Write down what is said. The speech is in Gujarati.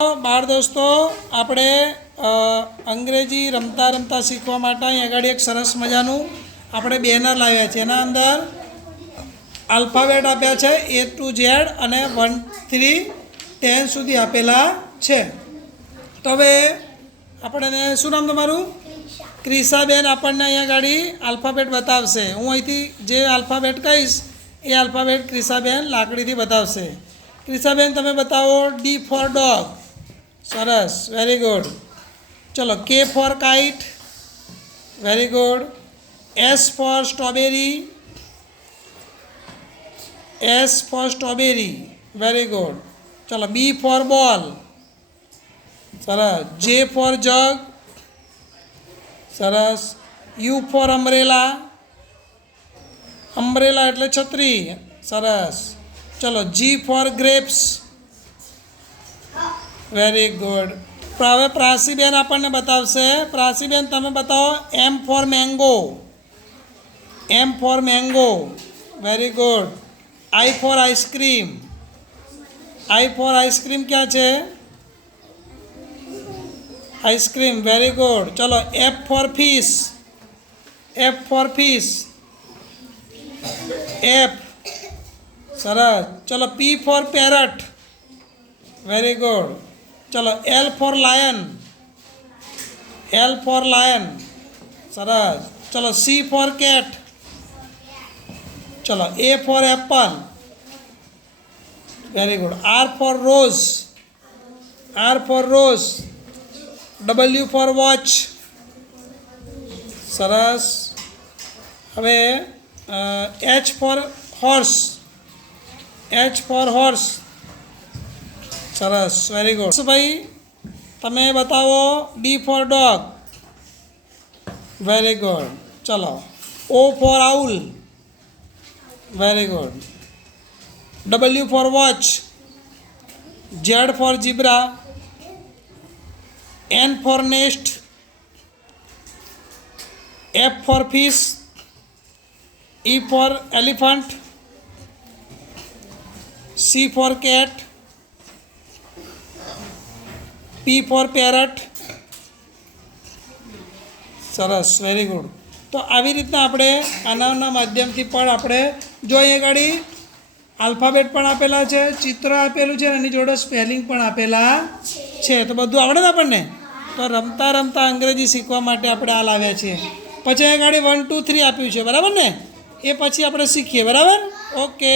बाळ दोस्तों આપણે અંગ્રેજી રમતા રમતા શીખવા માટે અહીં આગળ એક સરસ મજાનું આપણે બેનર લાવ્યા છે। એના અંદર આલ્ફાબેટ આપ્યા છે A to Z અને 1 થી 10 સુધી આપેલા છે। તો હવે આપણે શું નામ તમારું? ક્રિશાબેન આપણને અહીંયા ગાડી આલ્ફાબેટ બતાવશે। હું અહીંથી જે આલ્ફાબેટ કહીશ એ આલ્ફાબેટ ક્રિશાબેન લાકડીથી બતાવશે। ક્રિશાબેન તમે બતાવો। D for dog, સરસ, વેરી ગુડ। ચલો, K for kite, very good. S for strawberry, S for strawberry, very good. ચલો, B for ball, સરસ। J for jug, સરસ। U for umbrella, umbrella એટલે છત્રી, સરસ। ચલો, G for grapes, very good. હવે પ્રાસીબેન આપણને બતાવશે। પ્રાસીબેન તમે બતાવો। M for mango, M for mango, very good. I for ice cream, I for ice cream ક્યાં છે? Ice cream, very good. ચલો, F for fish, F for fish, F, સરસ। ચલો, P for parrot, very good. ચલો, L for lion, L for lion, સરસ। ચલો, C for cat, ચલો, A for apple, very good. R for rose, R for rose, W for watch, સરસ। હવે H for horse, H for horse, સરસ, વેરી ગુડ। ભાઈ તમે બતાવો। D for dog, very good. ચલો, O for owl, very good. W for watch, Z for zebra, N for nest, F for fish, E for elephant, C for cat, P for parrot, સરસ, વેરી ગુડ। તો આવી રીતના આપણે આના માધ્યમથી પણ આપણે જો અહીંયા ગાડી આલ્ફાબેટ પણ આપેલા છે, ચિત્ર આપેલું છે, એની જોડે સ્પેલિંગ પણ આપેલા છે। તો બધું આવડે ને આપણને? તો રમતા રમતા અંગ્રેજી શીખવા માટે આપણે આ લાવ્યા છીએ। પછી અહીંયા ગાડી 1 2 3 આપ્યું છે, બરાબર ને? એ પછી આપણે શીખીએ, બરાબર? ઓકે।